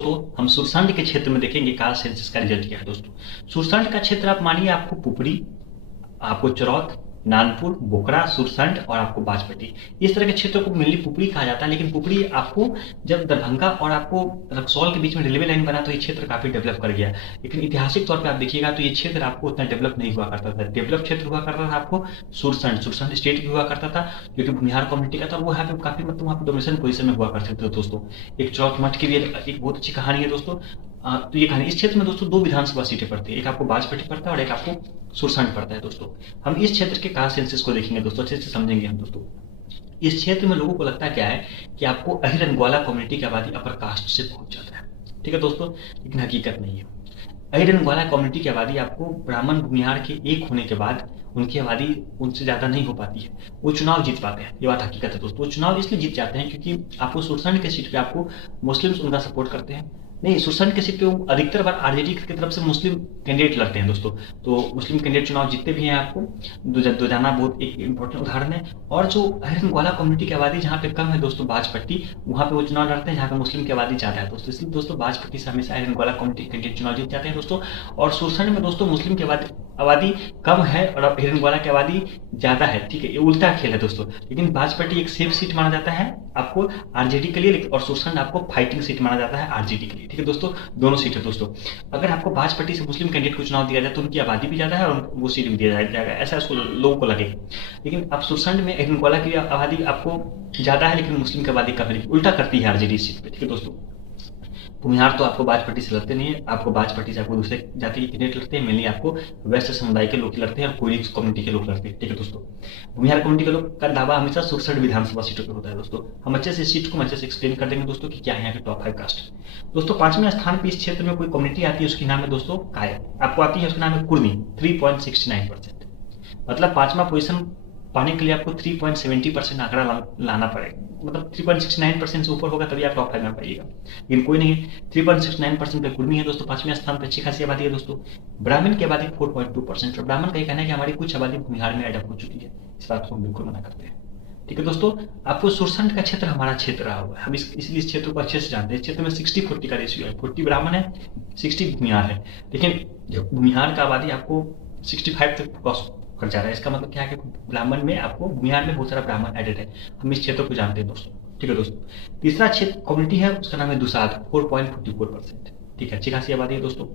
तो हम सुरसंड के क्षेत्र में देखेंगे काल सेंसस का रिजल्ट क्या है दोस्तों। सुरसंड का क्षेत्र आप मानिए आपको पुपरी, आपको चरौथ, नानपुर, बोकरा, सुरसंड और आपको बाजपट्टी, इस तरह के क्षेत्रों को मेनली पुपरी कहा जाता है। लेकिन पुपरी आपको जब दरभंगा और आपको रक्सौल के बीच में रेलवे लाइन बना तो ये क्षेत्र काफी डेवलप कर गया। लेकिन ऐतिहासिक तौर पे आप देखिएगा तो ये क्षेत्र आपको उतना डेवलप नहीं हुआ करता था। डेवलप क्षेत्र हुआ करता था आपको सुरसंड, सुरसंड स्टेट भी हुआ करता था जो कि भूमिहार कम्युनिटी का था। वो यहाँ पे काफी मतलब वहाँ पे डोमिनेशन पोजीशन में हुआ करते थे दोस्तों। एक चौथ मठ की भी एक बहुत अच्छी कहानी है दोस्तों। तो ये कहानी इस क्षेत्र में दोस्तों दो विधानसभा सीटें पड़ती है, एक आपको बाजपट्टी पड़ता है और एक आपको सुरसंड पड़ता है दोस्तों। हम इस क्षेत्र के कास्ट सेंसस को देखेंगे दोस्तों, अच्छे से समझेंगे हम दोस्तों। इस क्षेत्र में लोगों को लगता क्या है कि आपको अहिर एंड ग्वाला कम्युनिटी की आबादी अपर कास्ट से पहुंच जाता है, ठीक है दोस्तों, लेकिन हकीकत नहीं है। अहिर एंड ग्वाला कम्युनिटी की आबादी आपको ब्राह्मण भूमिहार के एक होने के बाद उनकी आबादी उनसे ज्यादा नहीं हो पाती है। वो चुनाव जीत पाते हैं, ये बात हकीकत है दोस्तों। वो चुनाव इसलिए जीत जाते हैं क्योंकि आपको सुरसंड के सीट पे आपको मुस्लिम्स उनका सपोर्ट करते हैं। नहीं, सुरसंड के सीट पे अधिकतर बार आरजेडी की तरफ से मुस्लिम कैंडिडेट लड़ते हैं दोस्तों। तो मुस्लिम कैंडिडेट चुनाव जीतते भी हैं आपको। दुजाना बहुत एक इंपॉर्टेंट उदाहरण है। और जो अहिर ग्वाला कम्युनिटी की आबादी जहाँ पे कम है दोस्तों, बाजपट्टी, वहाँ पे वो चुनाव लड़ते हैं जहाँ पे मुस्लिम की आबादी ज्यादा है दोस्तों। इसलिए दोस्तों बाजपट्टी से हमेशा अहिर ग्वाला कम्युनिटी कैंडिडेट चुनाव जीत जाते हैं दोस्तों। और सुरसंड में दोस्तों मुस्लिम की आबादी कम है और अहिर ग्वाला की आबादी ज्यादा है, ठीक है, ये उल्टा खेल है दोस्तों। लेकिन बाजपट्टी एक सेफ सीट माना जाता है आपको आरजेडी के लिए, और सुरसंड आपको फाइटिंग सीट माना जाता है आरजेडी के लिए, ठीक है दोस्तों। दोनों सीट है दोस्तों। अगर आपको बाजपट्टी से मुस्लिम कैंडिडेट को चुनाव दिया जाए तो उनकी आबादी भी ज्यादा है और वो सीट भी दिया जाएगा, ऐसा उसको लोगों को लगे। लेकिन अब सुरसंड में अहिर ग्वाला की आबादी आपको ज्यादा है लेकिन मुस्लिम की आबादी कम है, उल्टा करती है आरजेडी सीट पे, ठीक है दोस्तों। भूमिहार तो आपको बाजपट्टी से लड़ते नहीं है, आपको बाजपट्टी से आपको दूसरे जाति के कैंडिडेट लड़ते हैं, मेनली आपको वेस्ट समुदाय के लोग लड़ते हैं और कोयली कम्युनिटी के लोग लड़ते हैं, ठीक है दोस्तों। भूमिहार कम्युनिटी के लोग का दावा हमेशा सुरसंड विधानसभा सीटों पर होता है दोस्तों। हम अच्छे से सीट को अच्छे से एक्सप्लेन कर देंगे दोस्तों कि क्या है यहाँ के टॉप 5 कास्ट। दोस्तों 5वें स्थान पर इस क्षेत्र में कोई कम्युनिटी आती है, उसकी नाम है दोस्तों कायर, आपको आती है, उसका नाम है कुर्मी, 3.69%। मतलब 5वां पोजिशन पाने के लिए आपको 3.70% आंकड़ा लाना पड़ेगा। मतलब 3.69% से ऊपर होगा तभी आप टॉप 5 में पाइएगा, लेकिन कोई नहीं है। 3.69% पे कुर्मी है दोस्तों। 5वें स्थान पे अच्छी खासी आबादी है दोस्तों। ब्राह्मण की आबादी 4.2%। और ब्राह्मण का ये कहना है कि हमारी कुछ आबादी भूमिहार में एडअप हो चुकी है, इस बात को हम बिल्कुल मना करते हैं, ठीक है दोस्तों। आपको सुरसंड का क्षेत्र हमारा क्षेत्र रहा हुआ है, हम इसलिए इस क्षेत्र को अच्छे से जानते हैं। इस क्षेत्र में 60-40 का रेशियो है, 40 ब्राह्मण है, 60 भूमिहार है। लेकिन भूमिहार का आबादी आपको 65 तक क्रॉस कर जा रहा है। इसका मतलब क्या है कि ब्राह्मण में आपको भूमिहार में बहुत सारा ब्राह्मण एडेड है। हम इस क्षेत्र को जानते हैं दोस्तों, ठीक है दोस्तों। तीसरा क्षेत्र कम्युनिटी है, उसका नाम है दुसाध, 4.44%, ठीक है, अच्छी खासी आबादी है दोस्तों।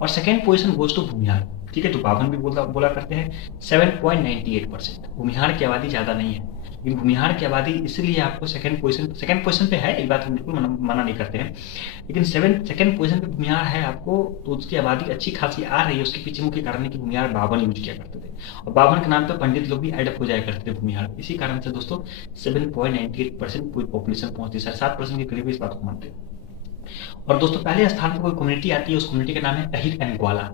और second position goes to Bhumihar, ठीक है, तो बाभन भी बोला करते हैं, 7.98%। भूमिहार की आबादी ज्यादा नहीं है, लेकिन भूमिहार की आबादी इसलिए आपको सेकंड पोजीशन पे है, एक बात हम बिल्कुल मना नहीं करते हैं, लेकिन सेकंड पोजीशन पे भूमिहार है आपको, तो उसकी आबादी अच्छी खासी आ रही है। उसके पीछे मुख्य कारण है कि भूमिहार बावन यूज किया करते थे और बावन के नाम पे पंडित लोग भी एडअप हो जाया करते थे भूमिहार। इसी कारण से दोस्तों 7.98% पूरी पॉपुलेशन पहुंचती है, 7% के करीब इस बात को मानते हैं। और दोस्तों पहले स्थान पर कोई कम्युनिटी आती है, उस कम्युनिटी का नाम है अहिर एंड ग्वाला।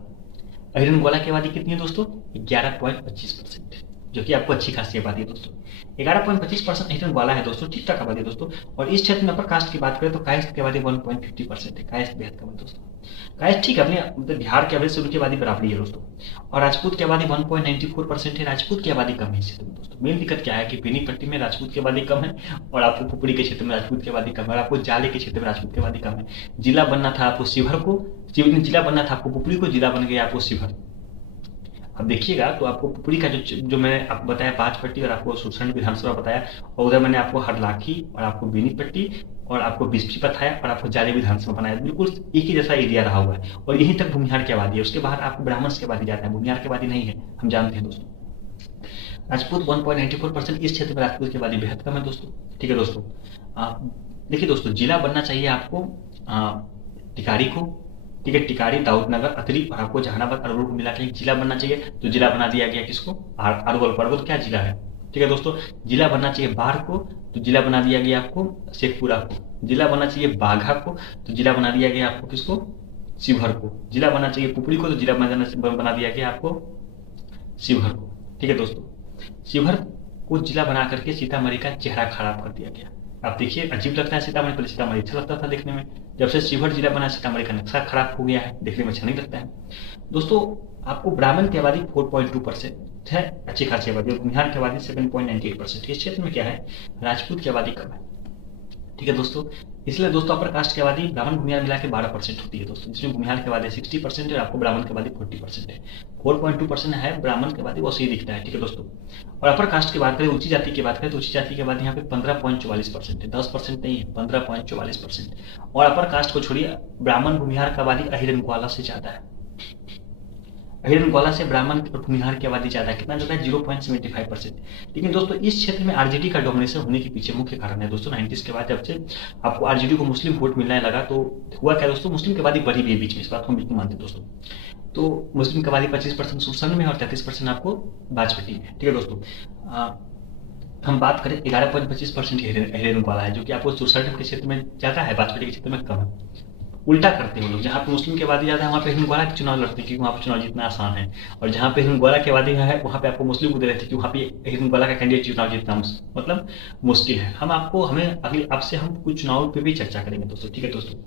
अहिर एंड ग्वाला की आबादी कितनी है दोस्तों? 11.25%, जो कि आपको अच्छी खासी आबादी है दोस्तों। 11.25% अहिर एंड ग्वाला है दोस्तों, ठीक ठाक आबादी है दोस्तों। और इस क्षेत्र में अपर कास्ट की बात करें तो कायस्थ की आबादी 1.50% है। कायस्थ बेहद कम है दोस्तों। कायस्थ ठीक अपने मतलब बिहार के एवरेज से उनकी आबादी बराबरी है दोस्तों। और राजपूत की आबादी 1.94% है। राजपूत की आबादी कम है इस क्षेत्र में दोस्तों। मेन दिक्कत क्या है कि बेनीपट्टी में राजपूत की आबादी कम है और आपको पुपड़ी के क्षेत्र में राजपूत की आबादी कम है और आपको जाले के क्षेत्र में राजपूत की आबादी कम है। जिला बनना था आपको शिवहर को, जिला बनना था आपको पुपड़ी को, जिला बन गया आपको शिवहर। अब देखिएगा तो आपको पुपड़ी का जो मैंने आपको बताया बाजपट्टी और आपको सुरसंड विधानसभा बताया, और उधर मैंने आपको हरलाखी और आपको बेनीपट्टी और आपको बिस्फी बताया और आपको जाले विधानसभा बनाया। बिल्कुल एक ही जैसा एरिया रहा हुआ है और यहीं तक भूमिहार की आबादी है। उसके बाहर आपको ब्राह्मण की आबादी जाता है, भूमिहार की आबादी नहीं है, हम जानते हैं दोस्तों। राजपूत 1.94%, इस क्षेत्र में राजपूत की आबादी बेहद कम है दोस्तों, ठीक है दोस्तों। देखिए दोस्तों, जिला बनना चाहिए आपको टिकारी को, ठीक है, टिकारी, दाऊदनगर, अतरी और आपको जहानाबाद, अरवल को मिला के एक जिला बनना चाहिए। तो जिला बना दिया गया किसको? अरवल को। अरवल क्या जिला है, ठीक है दोस्तों। जिला बनना चाहिए बाढ़ को, तो जिला बना दिया गया आपको शेखपुरा को। जिला बनना चाहिए बाघा को, तो जिला बना दिया गया आपको किसको? शिवहर को। जिला बनना चाहिए पुपड़ी को, तो जिला बना दिया गया आपको शिवहर को, ठीक है दोस्तों। शिवहर को जिला बना करके सीतामढ़ी का चेहरा खराब कर दिया गया। आप देखिए अजीब लगता है सीतामढ़ी, पहले सीतामढ़ी अच्छा लगता था देखने में, जब से शिवहर जिला बना सीतामढ़ी का नक्शा खराब हो गया है, देखने में अच्छा नहीं लगता है दोस्तों। आपको ब्राह्मण की आबादी 4.2% है, अच्छी खासी आबादी, और भूमिहार की आबादी 7.98%। इस क्षेत्र में क्या है? राजपूत की आबादी कम है। ठीक है दोस्तों। इसलिए दोस्तों अपर कास्ट की आबादी ब्राह्मण भूमिहार मिला के 12% होती है दोस्तों, जिसमें भूमिहार की आबादी 60% है, आपको ब्राह्मण की आबादी 40% है। 4.2% है ब्राह्मण की आबादी, वो सही दिखता है। ठीक है दोस्तों। और अपर कास्ट की बात करें, ऊंची जाति की बात करें, तो ऊंची जाति की आबादी यहाँ पे 15.44% है, 10% नहीं है, 15.44%। और अपर कास्ट को छोड़िए, ब्राह्मण भूमिहार की आबादी अहिरन ग्वाला से ज्यादा है। अहिरन ग्वाला से ब्राह्मण और भूमिहार की आबादी ज्यादा है, कितना ज्यादा है, 0.75%। लेकिन दोस्तों इस क्षेत्र में आरजेडी का डोमिनेशन होने के पीछे मुख्य कारण है दोस्तों, 90s के बाद जब से आपको आरजेडी को मुस्लिम वोट मिलने लगा, तो हुआ क्या दोस्तों, मुस्लिम की आबादी बढ़ी भी है बीच में, इस बात को हम बिल्कुल मानते हैं दोस्तों। तो मुस्लिम की आबादी 25% सुरसंड में और 33% आपको बाजपेटी में। ठीक है दोस्तों। हम बात करें 11.25% अहिरन ग्वाला है, जो कि आपको सुरसंड के क्षेत्र में ज्यादा है, बाजपेटी के क्षेत्र में कम है। उल्टा करते हैं वो लोग, जहाँ पे मुस्लिम की आबादी ज्यादा है वहाँ पे हिंदुवाला के चुनाव लड़ते हैं, क्योंकि वहाँ पे चुनाव जीतना आसान है। और जहाँ पे हिंदुवाला की आबादी है वहाँ पे आपको मुस्लिम को दे रहे थे, क्योंकि वहाँ पे हिंदुवाला का कैंडिडेट चुनाव जीतना मतलब मुश्किल है। हमें अगले आपसे हम कुछ चुनाव पे भी चर्चा करेंगे दोस्तों। ठीक है दोस्तों।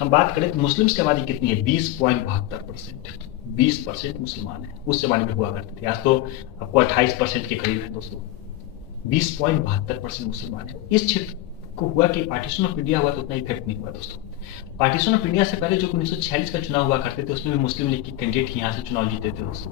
हम बात करें तो मुस्लिम की आबादी कितनी है, 20.72%। 20% मुसलमान है, उस जमाने में हुआ करते थे, आज तो आपको 28% के करीब है दोस्तों। 20.72% मुसलमान है। इस क्षेत्र को हुआ कि पार्टीशन ऑफ इंडिया हुआ तो उतना इफेक्ट नहीं हुआ दोस्तों। पार्टीशन ऑफ इंडिया से पहले जो 1946 का चुनाव हुआ करते थे, उसमें भी मुस्लिम लीग के कैंडिडेट यहाँ से चुनाव जीते थे दोस्तों।